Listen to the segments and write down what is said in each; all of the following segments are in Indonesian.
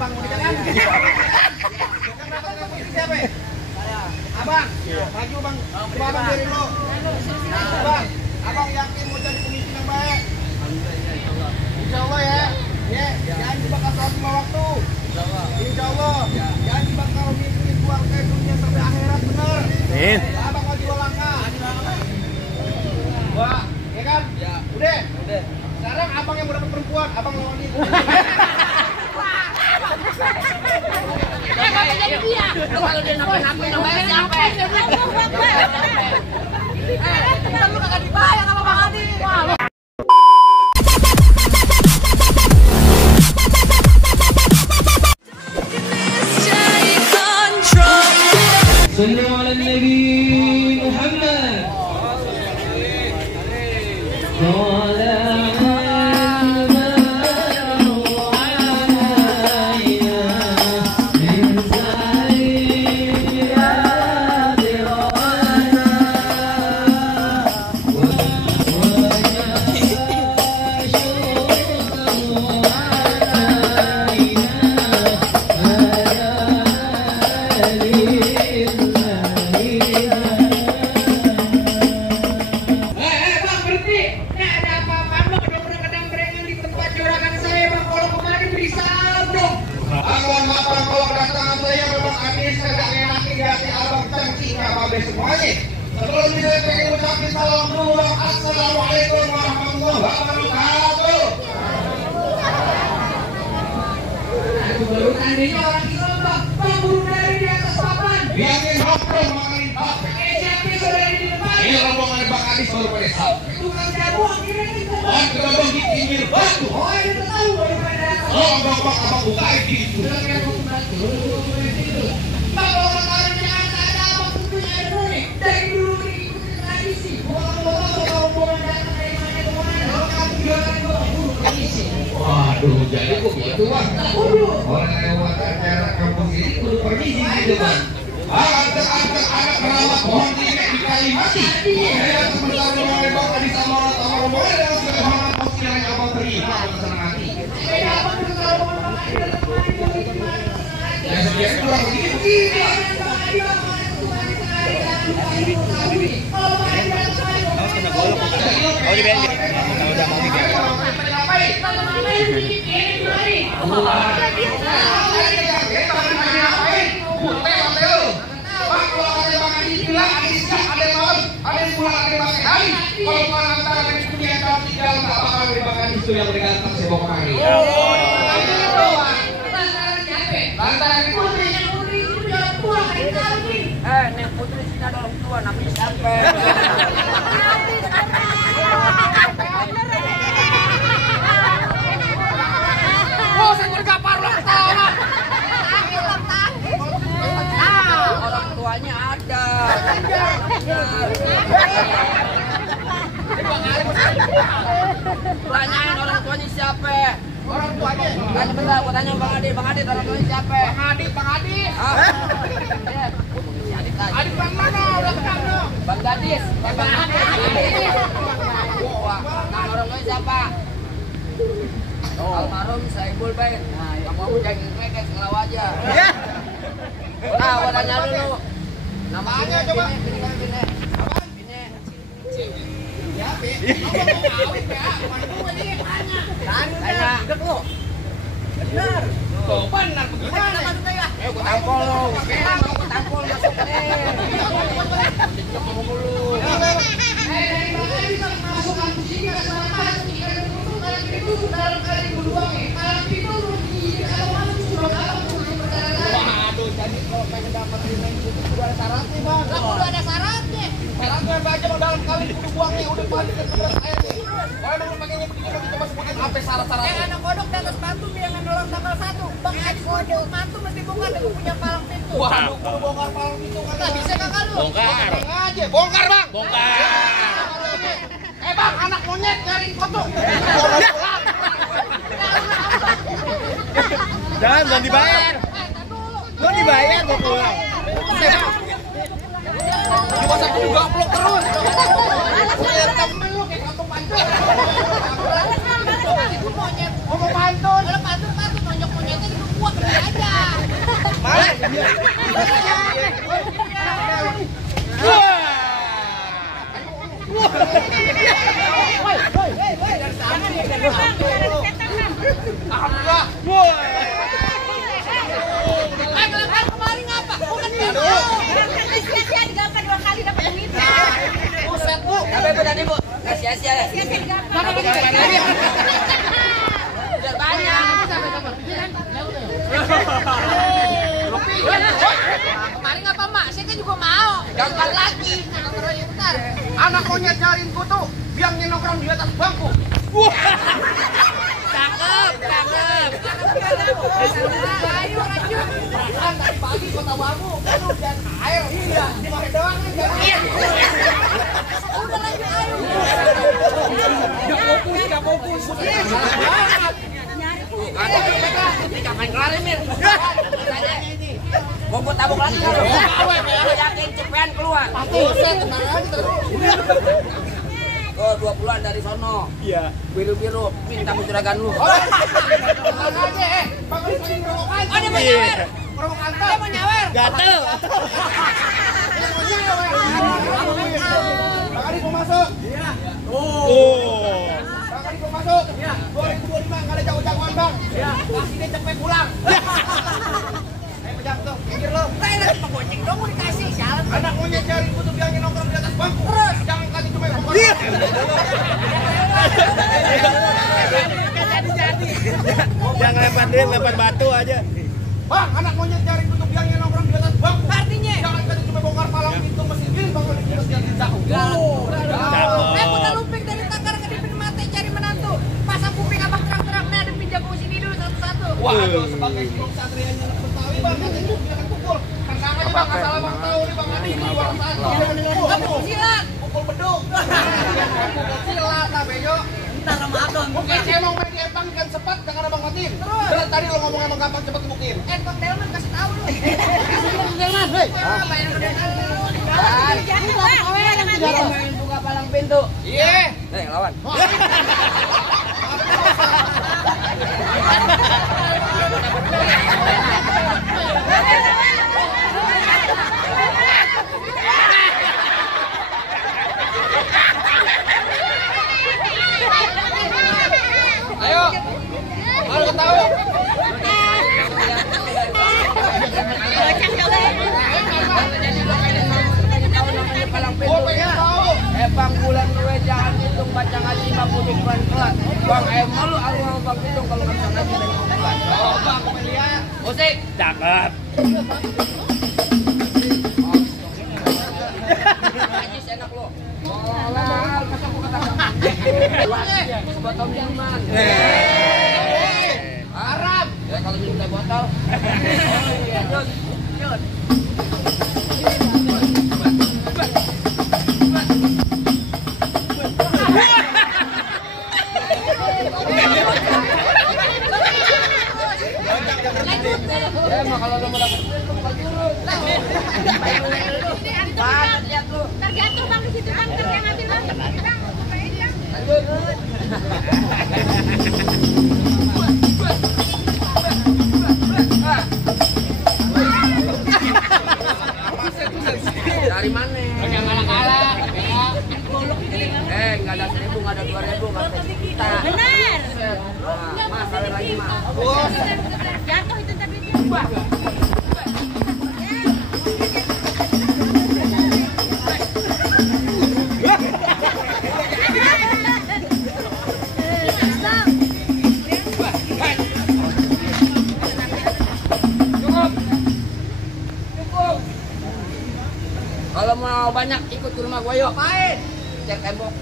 abang mau dijalan. Siapa? Abang. Maju bang. Coba abang diri dulu. Abang. Abang yakin mau jadi pemimpin yang baik? Insya Allah ya. Ya, jangan dibakar sholat 5 waktu. Insya Allah. Jangan dibakar mimpi keluar ke dunia sampai akhirat, bener. Amin. Abang mau jual langkah. Wah, ya kan? Ya. Udah. Sekarang abang yang mau dapat perempuan, abang lawan dia. Bapak jadi dia. Kalau dia nampil namanya siapa? Lu kagak dibayar sama Bang Adi. صلوا على النبي محمد Semuanya. Sebelum itu saya pengen ucapin salam dulu. Assalamualaikum warahmatullahi wabarakatuh. Aku baru tandanya orang Islam bang. Bang buru dari di atas papan. Biarin ngobrol mengenai HP. SMP sudah di depan. Ini rombongan Bang Adi baru pada sampai. Tukang jamu akhirnya itu. Oh kita bang di pinggir batu. Oh itu tahu daripada. Oh abang buka gitu. Sudah kira mau bantu. Bang orang lain yang ada abang tentunya ada nih. Dari dulu ikutin tradisi. Bukan rombongan datang dari mana ke mana. Kalau kamu jualan buru tradisi. Waduh, jadi kok gitu bang? Orang lewat acara kampung ini kudu permisi gitu bang. Antar anak merawat pohon ini di Kalimati. Saya sebentar dengan Bang Adi sama rombongan dalam sebagaimana posisinya abang terima dengan senang hati. Saya abang dengan rombongan Bang Adi dan teman-teman itu gimana? Ya sekian kurang begini. Oh di BNJ. Kalau udah mau bikin. Yang berganteng sebok hari. Lantaran putri itu udah tua kayak tadi. Nih putri sini ada orang tua namanya siapa? Oh, saya bergapar ulang tahun. Orang tuanya ada. Tanyain orang tuanya siapa? Orang tuanya. Tanya bentar, gua tanya Bang Adi orang tuanya siapa? Bang Adi. Adik Bang mana? Udah kenal dong. Bang Gadis. Bang Gadis. Nama orang tuanya siapa? Almarhum Saibul Bain. Nah, yang mau jangan ngekek ngelaw aja. Nah, gua tanya dulu. Namanya coba. Gini. Ya, Be. Abang mau awet, Be. Mana dia tanya. Tanya. Benar. Oh, benar bagaimana? Gua tampol lu. Gua tampol masuk Dari Bang Adi masuk kampus ini ke selatan. Itu dalam kali kedua nih. Kalau itu kalau masuk surat alam waduh, jadi kalau pengen dapat nilai itu kudu ada syaratnya, Bang. Lah kudu ada syaratnya. Syaratnya baca dalam kali kudu buangnya udah balik ke beras air nih. Wah, emang lu pengennya begini coba sebutin apa syarat-syaratnya? Yang anak kodok di atas batu yang nolong tanggal 1. Bang Adi kodok batu mesti bongkar dengan punya palang pintu. Waduh, kudu bongkar palang pintu kan. Enggak bisa kakak lu. Bongkar. Aja, bongkar, Bang. Bongkar. Bang, anak monyet nyariin foto. Jangan, belum dibayar. Belum dibayar, gua pulang. Di WhatsApp juga upload terus. Punya temen lu kayak kampung pancur. Monyet. Ngomong pantun. Kalau pantun nonjok monyetnya di kuat. Alhamdulillah. Kemarin ngapa? Bukan gitu. Sia-sia digampar 2 kali dapat duitnya. Buset, Bu. Sampai Bu tadi, Bu. Nggak sia-sia ya. Sia-sia digampar. Udah banyak. Kemarin ngapa, Mak? Saya kan juga mau. Gampar lagi. Bentar. Anak monyet nyariinku tuh, biangnya nongkrong di atas bangku. Cakep. Ayo, lanjut. Perasaan tadi pagi kota Bangku, kan hujan air. Iya, dimana doang nih. Iya. Udah lanjut, ayo. Gak fokus. Kapan kelar ini? Mau gue tabung lagi kan? Gue yakin cepetan keluar. Buset, tenang aja terus. Ke 20-an dari sono. Iya. Biru-biru, minta juragan lu. Tenang aja, Bang Ris lagi ngerokokan. Oh, dia mau nyawer. Ngerokokan Dia mau nyawer. Gatel. Bang Ris mau masuk. Iya. Oh. Bang Ris mau masuk. Iya. 2025 nggak ada jago-jagoan, Bang. Iya. Kasih dia cepet pulang. Ayo pejam tuh, pinggir lo. Pemboceng dong mau dikasih. Sialan. Anak monyet cari butuh bilangin nongkrong di atas bangku. Terus. Jangan kasih cuma yang pokoknya. Jangan lempar batu aja. Bang, anak monyet cari butuh bilangin nongkrong di atas bangku. Artinya? Jangan kasih cuma bongkar palang pintu mesin gini bangun di mesin jauh. Putar lumping dari takar ke dipin mati cari menantu. Pasang kuping abang terang-terang hadapin jago sini dulu satu-satu. Waduh, sebagai Bang Satria yang Betawi, Bang, katanya dia akan pukul. Tenang aja, Bang, asal Bang tahu nih, Bang Adi, ini luar sana. Pukul silat. Pukul beduk. Pukul silat, lah, Bejo. Ntar Ramadan. Oke, saya mau main di empang ikan sepat, jangan abang matiin. Terus tadi lo ngomong emang gampang cepet dibukin. Bang Delman kasih tahu lu. Bang Delman, hei. Bayar udah Main buka palang pintu. Iya. Lawan. Ayo. Baru ketahu. Gua pengen tahu. Bang bulan gue jangan hitung baca ngaji bang udah pelan-pelan. Bang emang lu arwah bang hitung kalau nggak bisa ngaji dan pelan. Oh, Bang, gua pengen lihat. Musik. Cakep. Ngaji enak lo. Olah, masa gua kata botol minuman. Arab. Ya kalau minta botol. Iya, Jun. Ya mah kalau nomor dapat itu bukan turun. Bang, lihat lu. Tergantung Bang di situ Bang, yang ngambil Bang. Lanjut. Dari mana? Yang kalah-kalah. Nggak ada 1.000, nggak ada 2.000, nggak ada juta. Benar. Nah, mas, kalian lagi mas. Jatuh itu tadi. Kalau mau banyak ikut ke rumah gue yuk. Main. Cek tembok.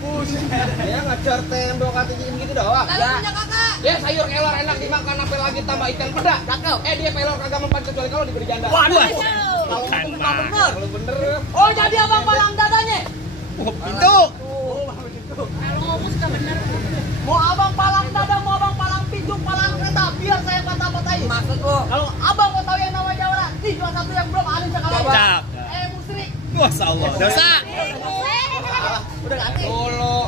Dia ngejar tembok katanya gitu doang. Lalu punya kakak. Dia sayur kelor enak dimakan, apa lagi tambah ikan peda. Cakep. Dia pelor kagak mempan kecuali kalau diberi janda. Waduh. Kalau Bukan, bener. Bang. Kalau bener. Oh jadi abang palang dadanya. Pintu. Kalau ngomong suka bener. Mau abang palang dada, mau abang palang pintu, palang kereta, biar saya patah-patahin. Maksud lu? Kalau abang mau tahu yang namanya Jawara, nih cuma satu yang belum alim sekali. Cakep. Musrik. Masya Allah. Dosa. Udah ganti. Dulu.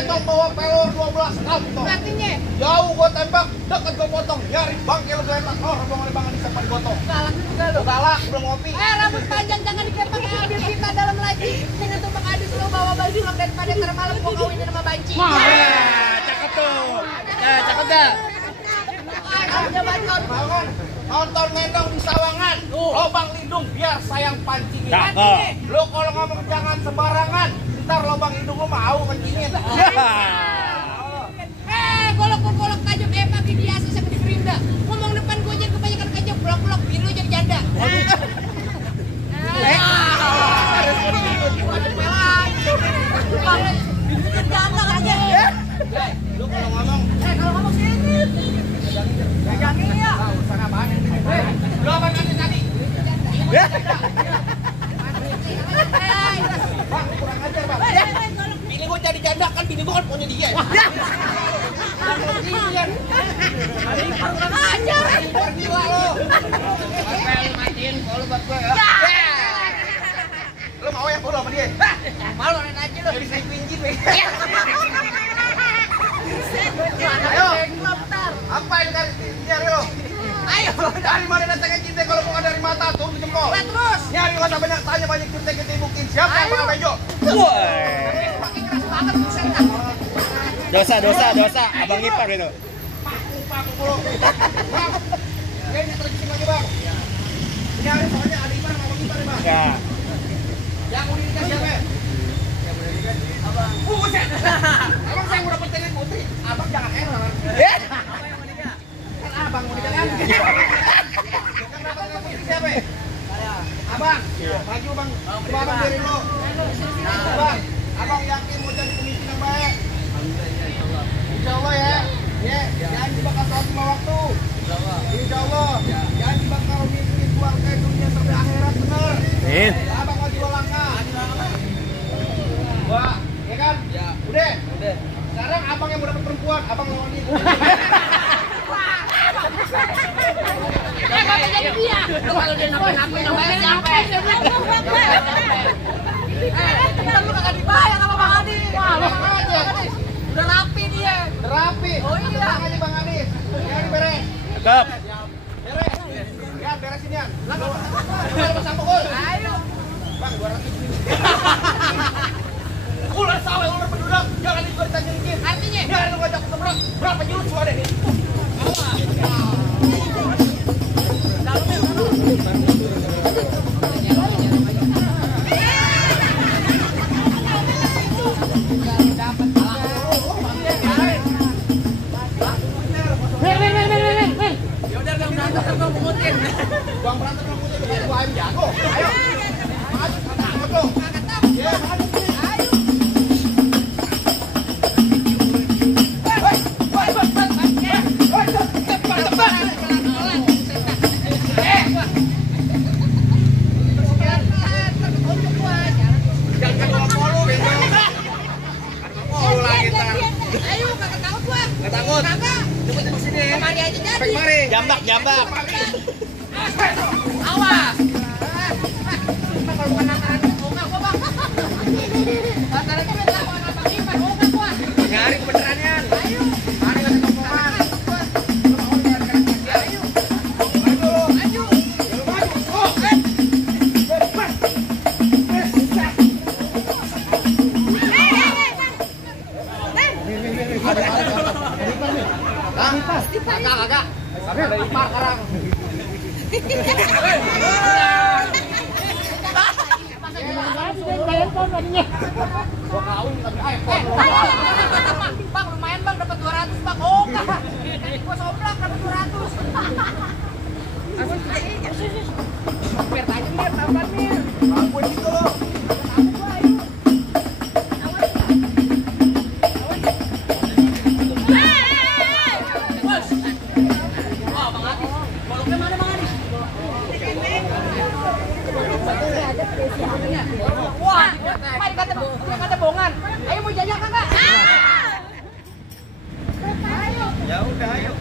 Entong bawa pelor 12 kantong. Artinya Jauh gua tembak, dekat gua potong. Nyari bangkil gua etak. Oh, rombongan Bang Adis sempat gotong. galak juga lu. Galak, belum ngopi. Rambut panjang jangan dikepang ambil kita dalam laci. Dengan tumpang adus lo bawa baju lo daripada ntar malam gua kawinin sama banci. Cakep tuh. Cakep dah. Bangun. Nonton ngendong di sawangan. Lobang lindung biar sayang pancingin. Cakep. Lo kalau ngomong jangan sembarangan. Ntar lobang hidung lo mau kencingin. Golok tajam pagi biasa sama di Gerinda. Ngomong depan gue jadi kebanyakan kajam blok-blok biru jadi janda. Janda aja. Lo kalau ngomong Kalau ngomong sini. Pegangin ya. urusan apaan ini? Lo apa tadi? Bang, kurang ajar bang. Bini gue jadi janda kan bini gue kan punya dia. Ajar. Gila lo. Matiin kalau buat gue ya. Lo mau yang follow sama dia? Malu aja lo. Jadi saya pinjit weh. Ayo. Apa yang dari dia lo? Ayo. Dari mana datangnya cinta kalau bukan dari mata turun ke jempol? Terus. Nyari masa banyak tanya banyak cinta kita mungkin siapa yang pakai bejo? Makin keras banget buset dah. Dosa. Abang ipar itu. Paku bro. Bang, ini terjadi lagi bang. Nyari soalnya ada ipar sama ipar nih bang. Ya. Yang mau dinikah siapa? Abang. Buset. Abang saya mau dapetin putri. Abang jangan error. Kan abang mau nikah kan? Kan dapetin putri siapa? Abang. Maju bang. Coba abang diri lo. Abang yakin mau jadi pemimpin yang baik. Insya Allah ya. Jangan dibakar sholat 5 waktu. Insya Allah. Jangan dibakar mimpi keluarga dunia sampai akhirat bener. Amin. Abang mau jual langkah. Wah, ya kan? Ya. Udah. Sekarang abang yang mau dapat perempuan, abang lawan dia. Bapak jadi dia. Kalau dia nape-nape namanya siapa? Bentar lu kagak dibayar sama Bang Adi. Wah, lu aja. Udah rapi dia. Rapi. Oh iya. Tenang aja Bang Adis. Jangan beres. Cakep. Beres. Ya, beresin ya. Beres pasang pukul. Ayo. Bang, 200. Ular sawah, ular pendudak. Jangan diberikan jengkir. Artinya Jangan lu ngajak ketembrok. Berapa jurus gua deh? Bang berantem kamu tuh biar gua ayam jago. Ayo. Maju takut lo. Ya, maju sini. Ayo. Jangan ngomong lu, ayo kagak takut gua. Enggak takut. Kagak. Cepet di sini. Kemari aja jadi. Pek mari. Jambak. Awas. Kalau bukan antara bunga gua Bang. Antara kita tahu apa iman bunga gua. Nyari kebenarannya. Ayo. Mari kita ngomongan. Ayo. Maju. Maju. Oh. Kagak. Sampai ada ipar sekarang. Gua kawin tapi iPhone. Bang lumayan Bang dapat 200 Bang. Oh enggak. Gua soblak dapat 200. Biar tajam biar tampan mir. Aku gitu loh. Wah, main kata bongan. Ayo mau jajan kagak? Ayo. Ya udah ayo.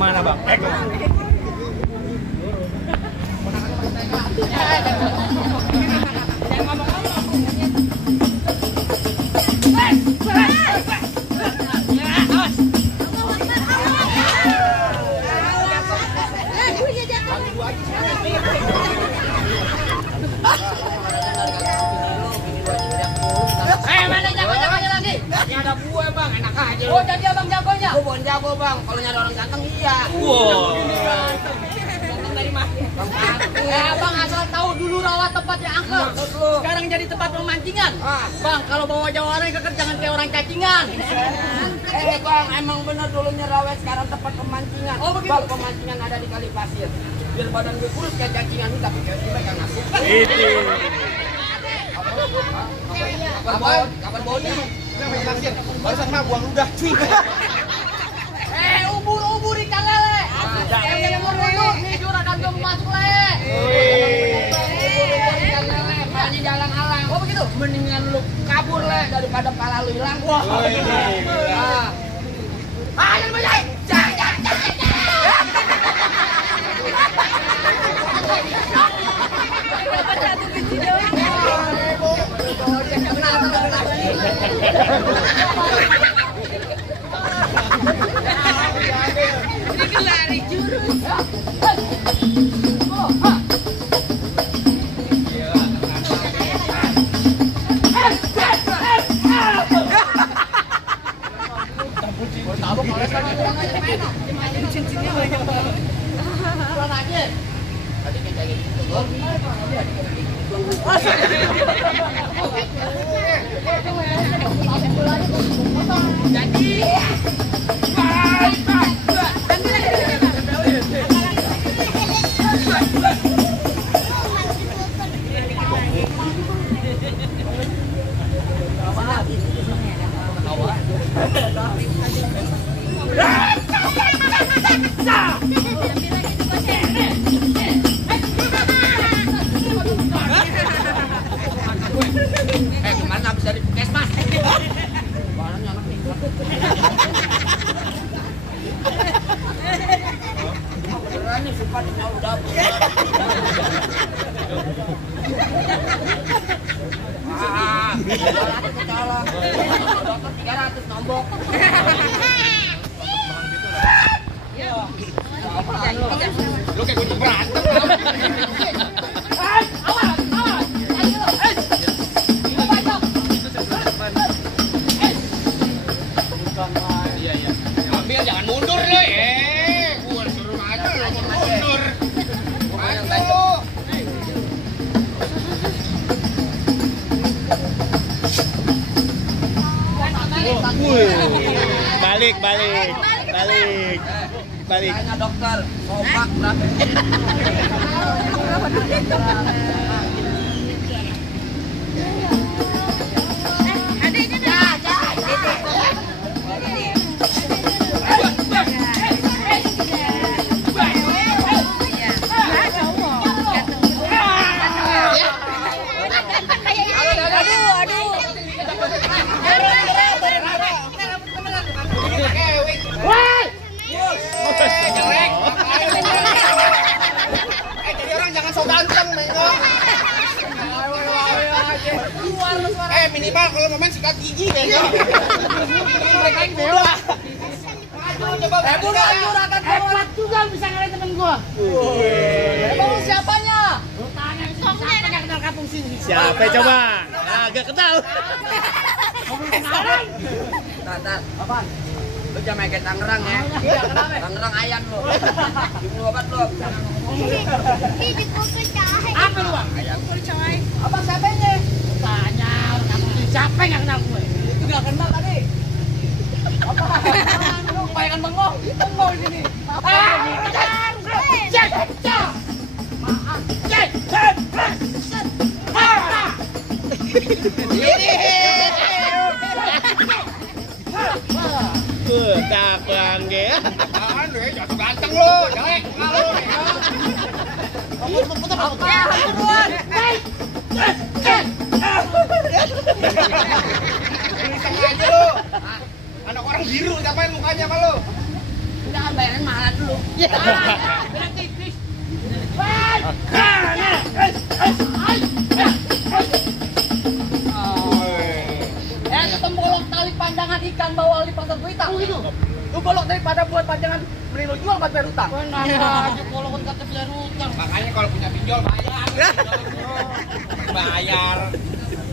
Mana bang? Jangan ngomong-ngomong. gue bang, enak aja. Oh jadi abang jagonya? Gue bukan jago bang, kalau nyari orang ganteng iya. Wow. Ganteng dari mana? Bang, Abang asal tahu dulu rawa tempatnya angker. Sekarang jadi tempat pemancingan. Bang, kalau bawa jawara ke jangan kayak orang cacingan. bang, emang bener dulunya Rawa sekarang tempat pemancingan. Oh, begitu? Bang, pemancingan ada di Kali Pasir. Biar badan gue kurus kayak cacingan nih, tapi kayak mereka ngaku. Itu. Kabar baunya? Barusan mah buang ludah cuy. Ubur ikan lele. Nih juragan gue mau masuk le. Ubur ikan lele, makanya jalan alang. Oh begitu? Mendingan lu kabur le daripada pala lu hilang. Wah. Jangan banyak. Jangan. Gimana habis dari puskesmas? Barangnya anak nih. Beneran nih sifatnya udah. Salah. Dokter 300 nombok. Lu kayak kucing berantem. Ambil jangan mundur lo gua suruh maju lo mundur. Maju. Balik. Tanya dokter, kompak berapa? Jadi orang jangan so ganteng, nengok. Minimal kalau mau main sikat gigi, nengok. Mereka yang bela. Coba Juragan hebat juga bisa ngalahin temen gua. Emang lu siapanya? Lu tanya siapa yang kenal kampung sini? Siapa coba? Nah, gak kenal. Tar. Apaan? Lu jangan main kayak Tangerang ya. Tangerang ayan lu. Minum obat lu. Apa lu bang? Abang siapanya? Tanya kampung sini siapa yang kenal gue? Itu gak kenal tadi. Apa? Lu bayangan bengong? Bengong di sini. Tak bangge. jangan deh, jatuh ganteng lo, jelek kalau tulisannya aja lo. Anak orang biru, ngapain mukanya kalau? Udah bayarin mahalan dulu. Tembolok tali panjangan ikan bawa di pasar berita. Gitu. Lu bolok daripada buat panjangan beli lu jual buat bayar utang. Benar aja bolok kata bayar utang. Makanya kalau punya pinjol bayar. Bayar.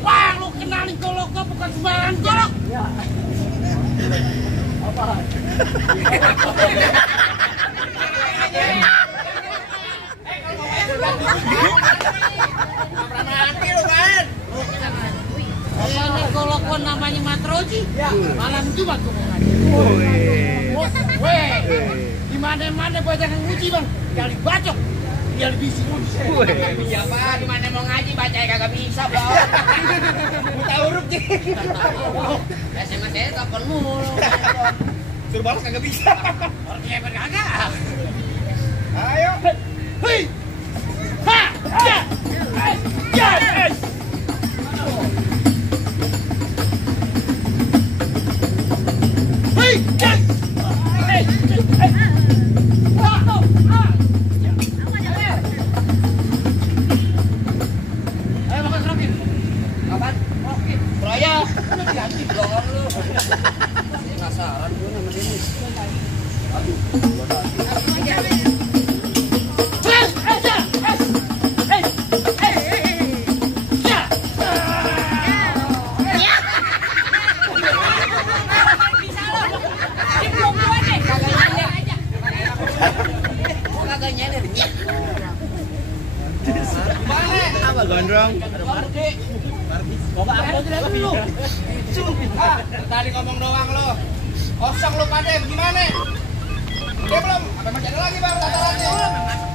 Wah, lu kenalin kolok bukan sembarangan kolok. Ini kalau kon namanya Matroji, malam Jumat kok ngaji. Weh, di mana-mana baca ngaji bang, kali bacok, biar bisa. Iya Pak, di mana mau ngaji baca kagak bisa Bang. Buta huruf sih. SMS saya telepon mulu. Suruh balas kagak bisa. Orangnya berkagak. Ayo. Hei, ha, ya, ya, hei, yes, hei, hei, wah, ah. Ayo makan rokin. Apaan? Rokin. Raya. Ganti. Belum lu. Penasaran gue sama dia nih. Yes, aja, yes, hei, hei, ya, ya. Kagak nyender. Apa gondrong? Tadi ngomong doang lo. Kosong lo pada gimana? Dia belum. Apa masih ada lagi bang? Tata lagi.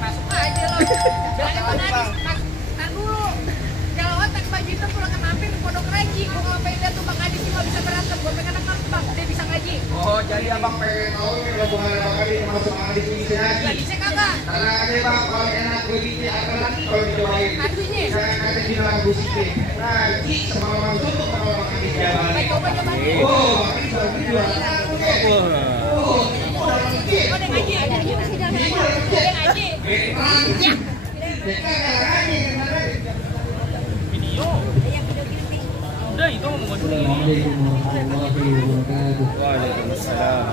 Masuk aja lo. Ntar dulu. Kalau otak baju itu pulang ke mampir ke Pondok Ranji. Gue ngapain lihat tuh Bang Adi cuma bisa berantem. Gue pengen anak bang, dia bisa ngaji. Oh jadi abang pengen tahu nih hubungan abang Adi masuk Adi sini Gak lagi. bisa kagak. Karena ada bang kalau enak begitu apa lagi kalau dicobain. Artinya. Saya ada di dalam busik. Nah, ini sama bang tutup kalau bang Adi jalan. Coba. Oh, Bang Adi jual ini jual. Oh, udah ngaji. Oh, dia ngaji. Dia ngaji. Ya. Kita ngaji. Udah itu mau ngomong dulu. Waalaikumsalam.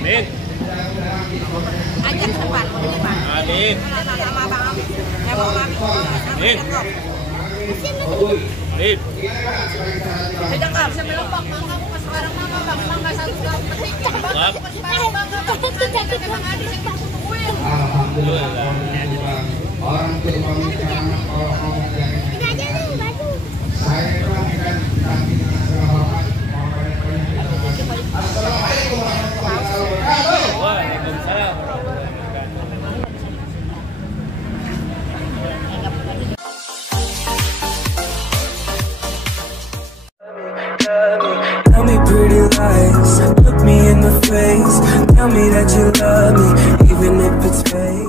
Amin. Ajak ke depan, ke depan. Amin. Sama Bang Ami. Bang Ami. Amin. Amin. Tidak nggak bisa melompat. Mama mau ke sekarang mama bang. Mangga satu kali petik. Bang, sekarang bang. Bang Adi saya tungguin. Alhamdulillah. Orang tua